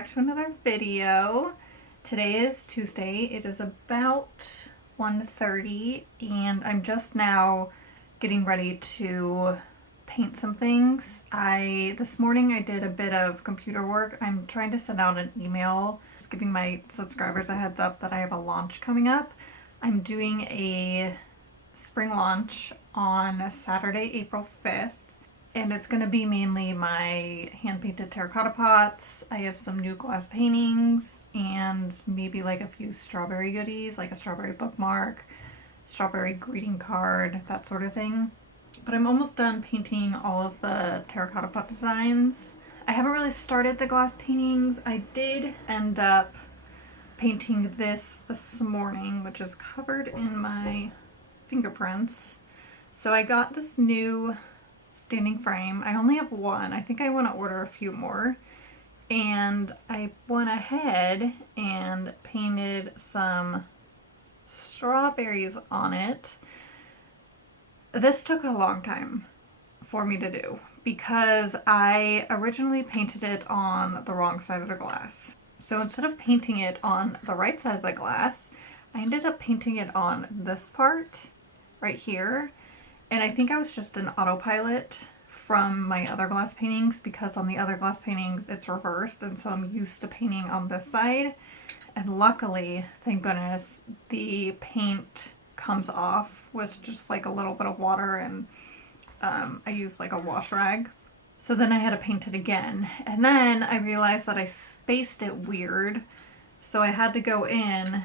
back to another video. Today is Tuesday. It is about 1:30 and I'm just now getting ready to paint some things. This morning I did a bit of computer work. I'm trying to send out an email just giving my subscribers a heads up that I have a launch coming up. I'm doing a spring launch on Saturday, April 5th. And it's going to be mainly my hand-painted terracotta pots. I have some new glass paintings and maybe like a few strawberry goodies, like a strawberry bookmark, strawberry greeting card, that sort of thing. But I'm almost done painting all of the terracotta pot designs. I haven't really started the glass paintings. I did end up painting this morning, which is covered in my fingerprints. So I got this new standing frame. I only have one. I think I want to order a few more. And I went ahead and painted some strawberries on it. This took a long time for me to do because I originally painted it on the wrong side of the glass. So instead of painting it on the right side of the glass, I ended up painting it on this part right here. And I think I was just an autopilot from my other glass paintings because on the other glass paintings it's reversed, and so I'm used to painting on this side. And luckily, thank goodness, the paint comes off with just like a little bit of water, and I used like a wash rag. So then I had to paint it again. And then I realized that I spaced it weird. So I had to go in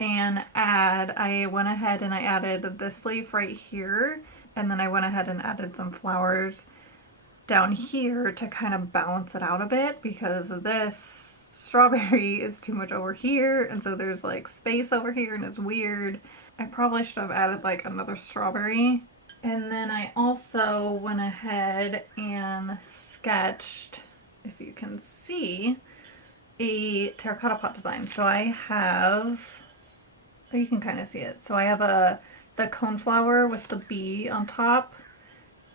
and I went ahead and I added this leaf right here, and then I went ahead and added some flowers down here to kind of balance it out a bit because of this strawberry is too much over here, and so there's like space over here and it's weird. I probably should have added like another strawberry. And then I also went ahead and sketched, if you can see, a terracotta pot design. So I have, you can kind of see it. So I have the coneflower with the bee on top,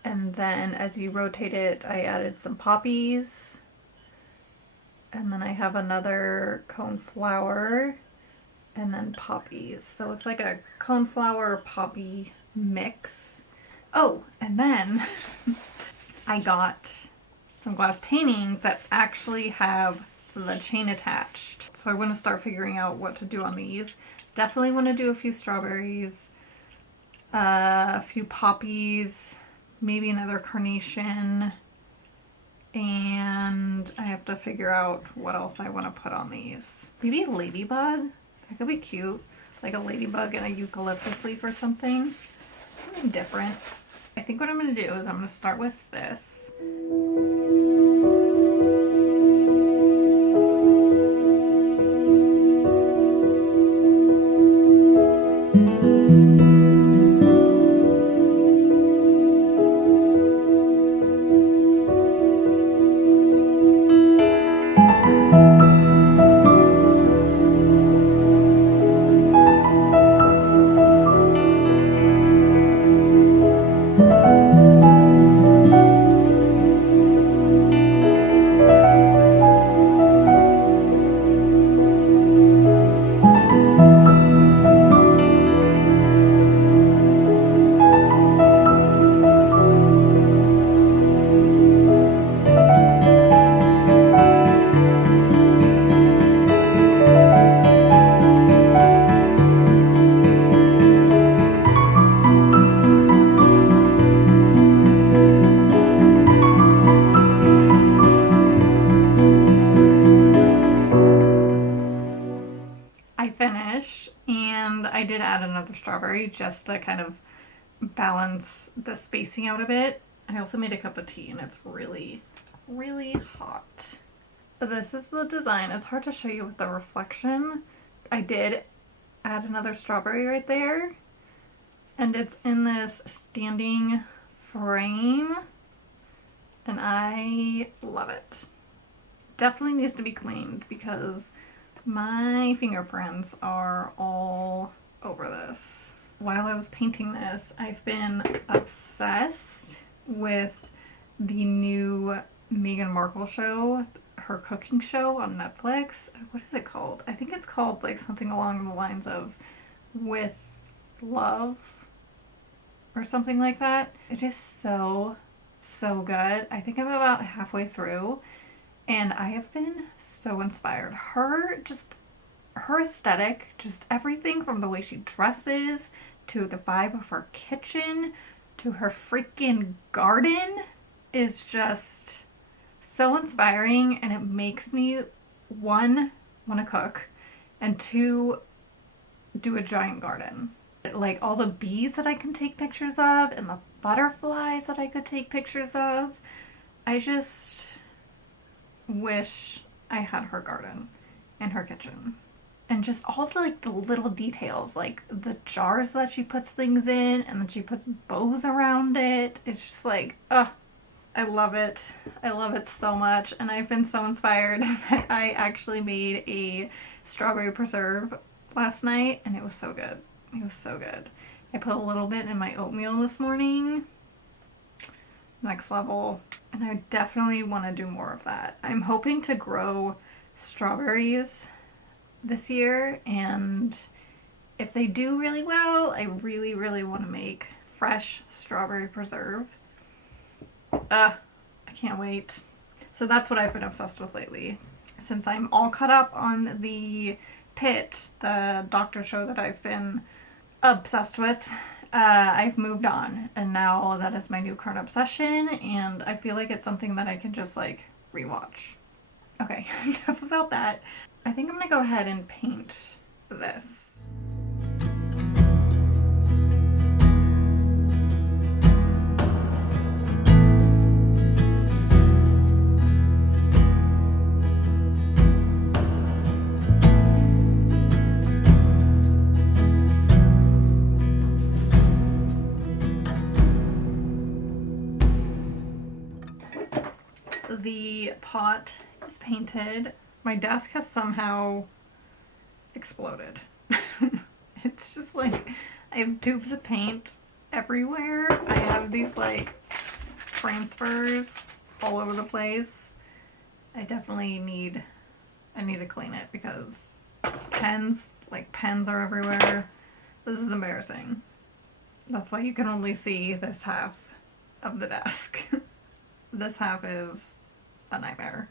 and then as you rotate it, I added some poppies, and then I have another coneflower, and then poppies. So it's like a coneflower poppy mix. Oh, and then I got some glass paintings that actually have the chain attached. So I want to start figuring out what to do on these. Definitely want to do a few strawberries, a few poppies, maybe another carnation, and I have to figure out what else I want to put on these. Maybe a ladybug? That could be cute. Like a ladybug and a eucalyptus leaf or something. Something different. I think what I'm going to do is I'm going to start with this. And I did add another strawberry just to kind of balance the spacing out a bit. I also made a cup of tea and it's really, really hot. This is the design. It's hard to show you with the reflection. I did add another strawberry right there, and it's in this standing frame and I love it. Definitely needs to be cleaned because my fingerprints are all over this. While I was painting this, I've been obsessed with the new Meghan Markle show. her cooking show on Netflix. What is it called? I think it's called like something along the lines of With Love or something like that. It is so good. I think I'm about halfway through and I have been so inspired. Her aesthetic, just everything from the way she dresses to the vibe of her kitchen to her freaking garden is just so inspiring, and it makes me, one, want to cook, and two, do a giant garden. Like all the bees that I can take pictures of and the butterflies that I could take pictures of. I just wish I had her garden and her kitchen. And just all the like the little details, like the jars that she puts things in and then she puts bows around it. It's just like, ugh, I love it. I love it so much. And I've been so inspired. I actually made a strawberry preserve last night and it was so good. It was so good. I put a little bit in my oatmeal this morning. Next level. And I definitely want to do more of that. I'm hoping to grow strawberries this year, and if they do really well, I really want to make fresh strawberry preserve. I can't wait. So that's what I've been obsessed with lately. Since I'm all caught up on the Pit, the doctor show that I've been obsessed with, I've moved on, and now that is my new current obsession, and I feel like it's something that I can just like rewatch. Okay, enough about that. I think I'm gonna go ahead and paint this. The pot is painted. My desk has somehow exploded. It's just like, I have tubes of paint everywhere. I have these like transfers all over the place. I definitely need to clean it because pens are everywhere. This is embarrassing. That's why you can only see this half of the desk. This half is a nightmare.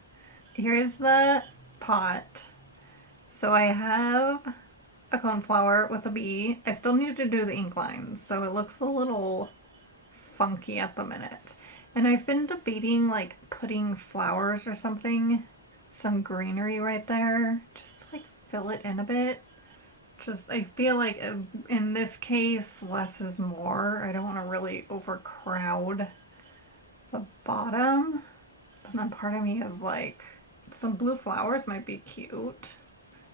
Here's the pot. So I have a coneflower with a bee. I still need to do the ink lines, so it looks a little funky at the minute. And I've been debating like putting flowers or something, some greenery right there, just to, like, fill it in a bit. Just, I feel like in this case, less is more. I don't want to really overcrowd the bottom. And then part of me is like, some blue flowers might be cute.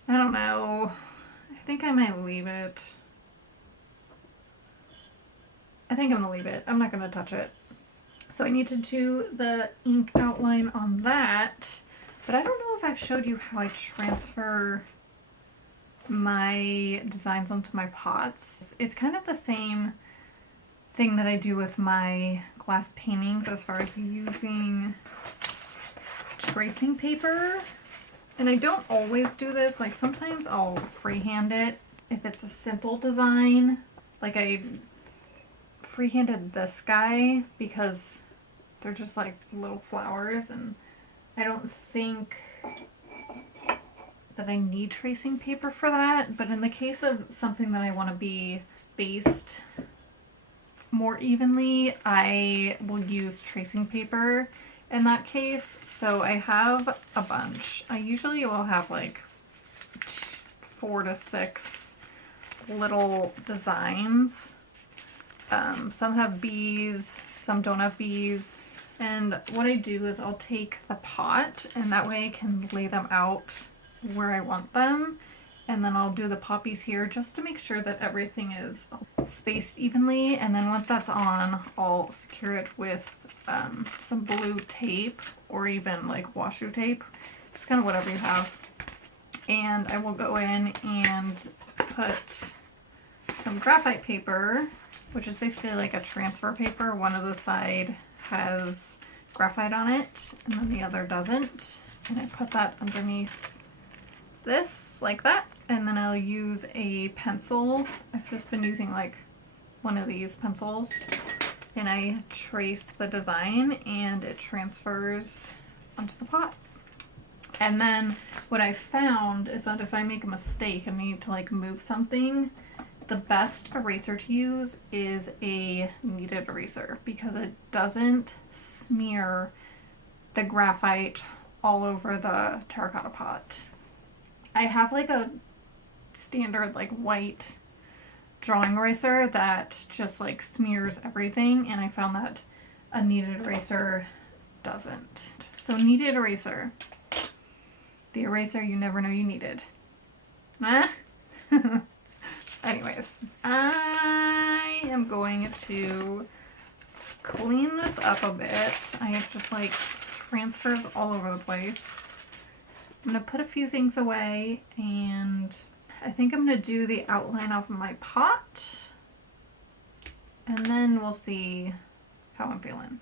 I don't know. I think I might leave it. I think I'm gonna leave it. I'm not gonna touch it. So I need to do the ink outline on that. But I don't know if I've showed you how I transfer my designs onto my pots. It's kind of the same thing that I do with my glass paintings as far as using tracing paper. And I don't always do this. Like sometimes I'll freehand it if it's a simple design. Like I freehanded this guy because they're just like little flowers, and I don't think that I need tracing paper for that. But in the case of something that I want to be spaced more evenly, I will use tracing paper in that case. So I have a bunch. I usually will have like 4 to 6 little designs. Some have bees, some don't have bees. And what I do is I'll take the pot, and that way I can lay them out where I want them. And then I'll do the poppies here just to make sure that everything is spaced evenly. And then once that's on, I'll secure it with some blue tape or even like washi tape, just kind of whatever you have. And I will go in and put some graphite paper, which is basically like a transfer paper. One of the side has graphite on it and then the other doesn't. and I put that underneath this like that, and then I'll use a pencil. I've just been using like one of these pencils, and I trace the design and it transfers onto the pot. And then what I found is that if I make a mistake and need to like move something, the best eraser to use is a kneaded eraser because it doesn't smear the graphite all over the terracotta pot. I have like a standard like white drawing eraser that just like smears everything, and I found that a kneaded eraser doesn't. So kneaded eraser, the eraser you never know you needed. Huh? Anyways, I am going to clean this up a bit. I have just like transfers all over the place. I'm gonna put a few things away, and I think I'm gonna do the outline of my pot, and then we'll see how I'm feeling.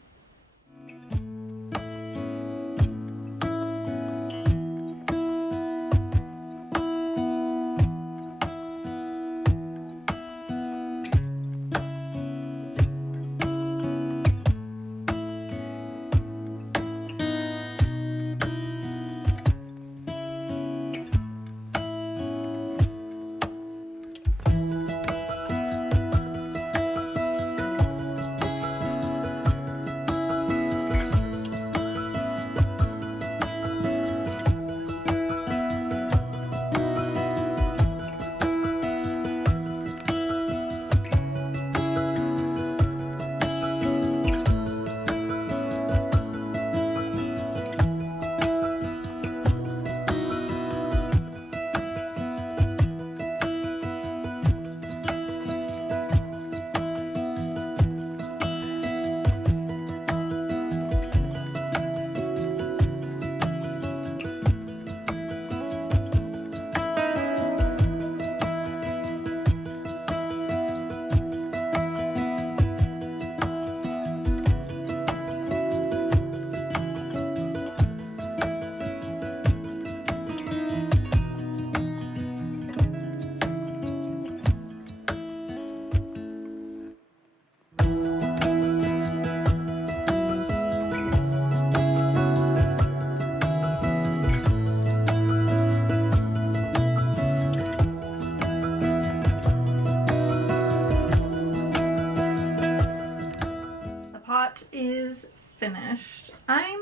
Is finished. I'm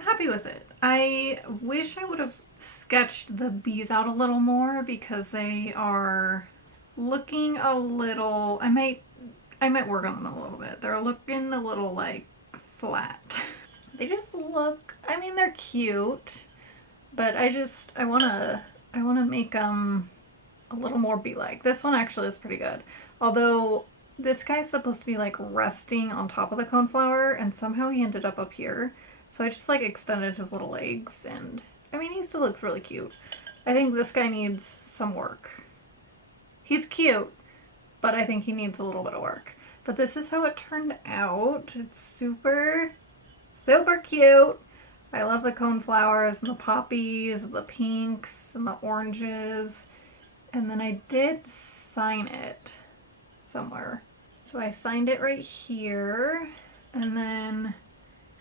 happy with it. I wish I would have sketched the bees out a little more because they are looking a little, I might work on them a little bit. They're looking a little like flat. They just look, I mean, they're cute, but I want to make them a little more bee-like. This one actually is pretty good. Although this guy's supposed to be like resting on top of the coneflower, and somehow he ended up here. So I just like extended his little legs, and I mean, he still looks really cute. I think this guy needs some work. He's cute, but I think he needs a little bit of work. But this is how it turned out. It's super, super cute. I love the coneflowers and the poppies, the pinks and the oranges. And then I did sign it somewhere. So I signed it right here, and then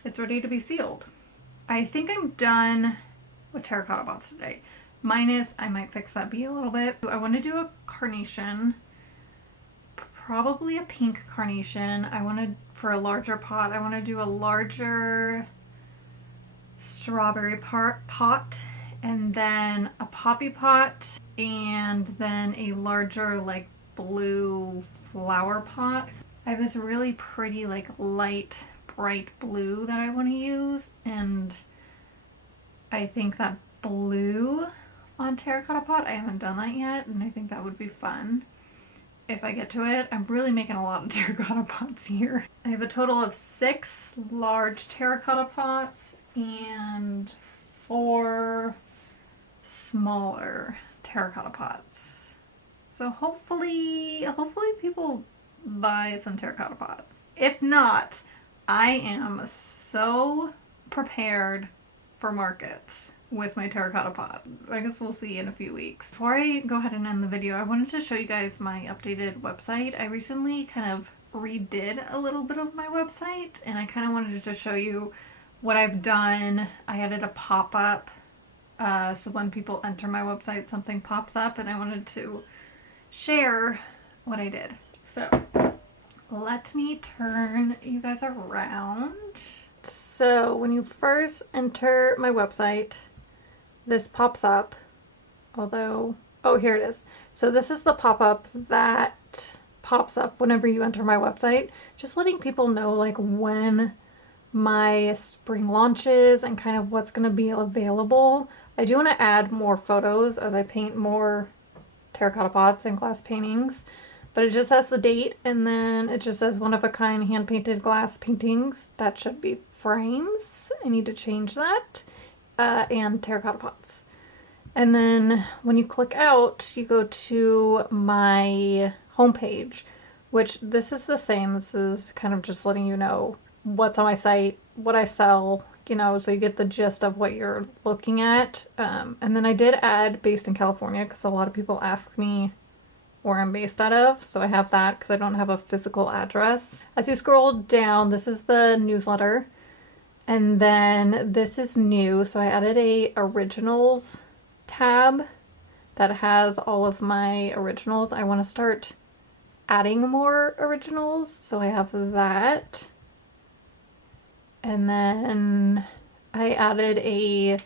it's ready to be sealed. I think I'm done with terracotta pots today. Minus, I might fix that bee a little bit. I want to do a carnation, probably a pink carnation. I want to, for a larger pot, I want to do a larger strawberry pot, and then a poppy pot, and then a larger like blue flower pot. I have this really pretty like light bright blue that I want to use, and I think that blue on terracotta pot, I haven't done that yet, and I think that would be fun if I get to it. I'm really making a lot of terracotta pots here. I have a total of 6 large terracotta pots and 4 smaller terracotta pots. So hopefully people buy some terracotta pots. If not, I am so prepared for markets with my terracotta pot. I guess we'll see in a few weeks. Before I go ahead and end the video, I wanted to show you guys my updated website. I recently kind of redid a little bit of my website, and I kind of wanted to show you what I've done. I added a pop-up, so when people enter my website, something pops up, and I wanted to share what I did. So let me turn you guys around. So when you first enter my website, this pops up, although, oh, here it is. So this is the pop-up that pops up whenever you enter my website, just letting people know like when my spring launches and kind of what's going to be available. I do want to add more photos as I paint more terracotta pots and glass paintings, but it just has the date, and then it just says one-of-a-kind hand-painted glass paintings. That should be frames. I need to change that. And terracotta pots. And then when you click out, you go to my homepage, which this is the same. This is kind of just letting you know what's on my site, what I sell, you know, so you get the gist of what you're looking at. And then I did add based in California because a lot of people ask me where I'm based out of, so I have that because I don't have a physical address. As you scroll down, this is the newsletter. And then this is new, so I added a originals tab that has all of my originals. I want to start adding more originals, so I have that. And then I added a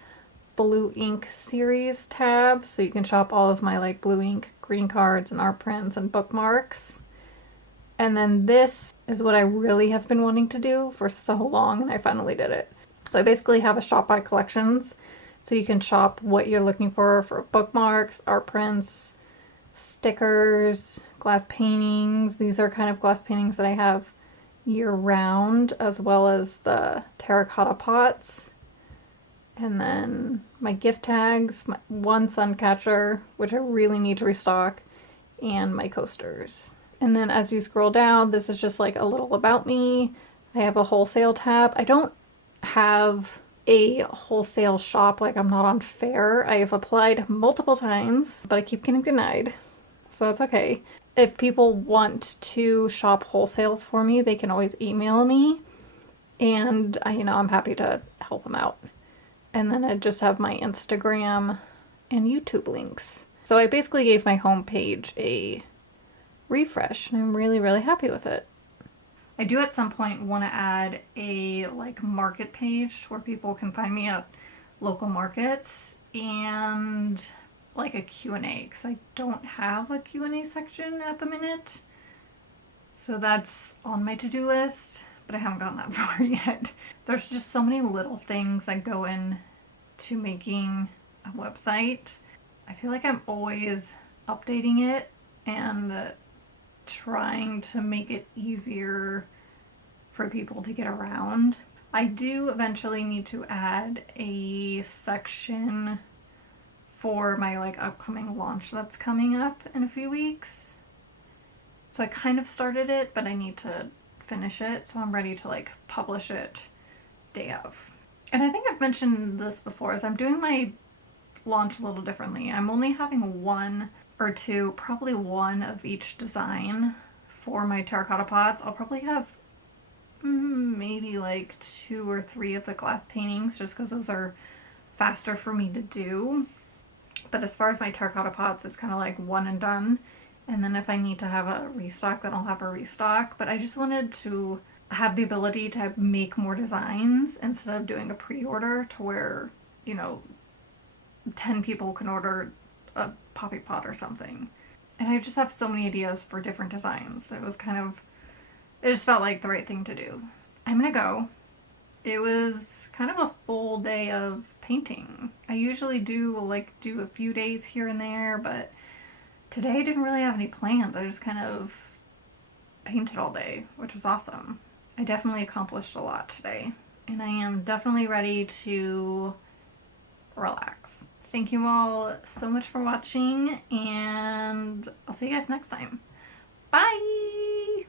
blue ink series tab, so you can shop all of my like blue ink greeting cards and art prints and bookmarks. And then this is what I really have been wanting to do for so long, and I finally did it. So I basically have a shop by collections, so you can shop what you're looking for bookmarks, art prints, stickers, glass paintings. These are kind of glass paintings that I have year round, as well as the terracotta pots. And then my gift tags, my one sun catcher, which I really need to restock, and my coasters. And then as you scroll down, this is just like a little about me. I have a wholesale tab. I don't have a wholesale shop, like I'm not on Fair. I have applied multiple times, but I keep getting denied, so that's okay. If people want to shop wholesale for me, they can always email me, and you know, I'm happy to help them out. And then I just have my Instagram and YouTube links. So I basically gave my homepage a refresh, and I'm really, really happy with it. I do at some point want to add a like market page where people can find me at local markets, and like a Q&A, because I don't have a Q&A section at the minute. So that's on my to-do list, but I haven't gotten that far yet. There's just so many little things that go in to making a website. I feel like I'm always updating it and trying to make it easier for people to get around. I do eventually need to add a section for my like upcoming launch that's coming up in a few weeks. So I kind of started it, but I need to finish it, so I'm ready to like publish it day of. And I think I've mentioned this before, is I'm doing my launch a little differently. I'm only having one or two, probably one of each design for my terracotta pots. I'll probably have maybe like 2 or 3 of the glass paintings, just because those are faster for me to do. But as far as my terracotta pots, it's kind of like one and done. And then if I need to have a restock, then I'll have a restock. But I just wanted to have the ability to make more designs instead of doing a pre-order, to where, you know, 10 people can order a poppy pot or something. And I just have so many ideas for different designs. It was kind of, it just felt like the right thing to do. I'm gonna go. It was kind of a full day of painting. I usually do a few days here and there, but today I didn't really have any plans. I just kind of painted all day, which was awesome. I definitely accomplished a lot today, and I am definitely ready to relax. Thank you all so much for watching, and I'll see you guys next time. Bye!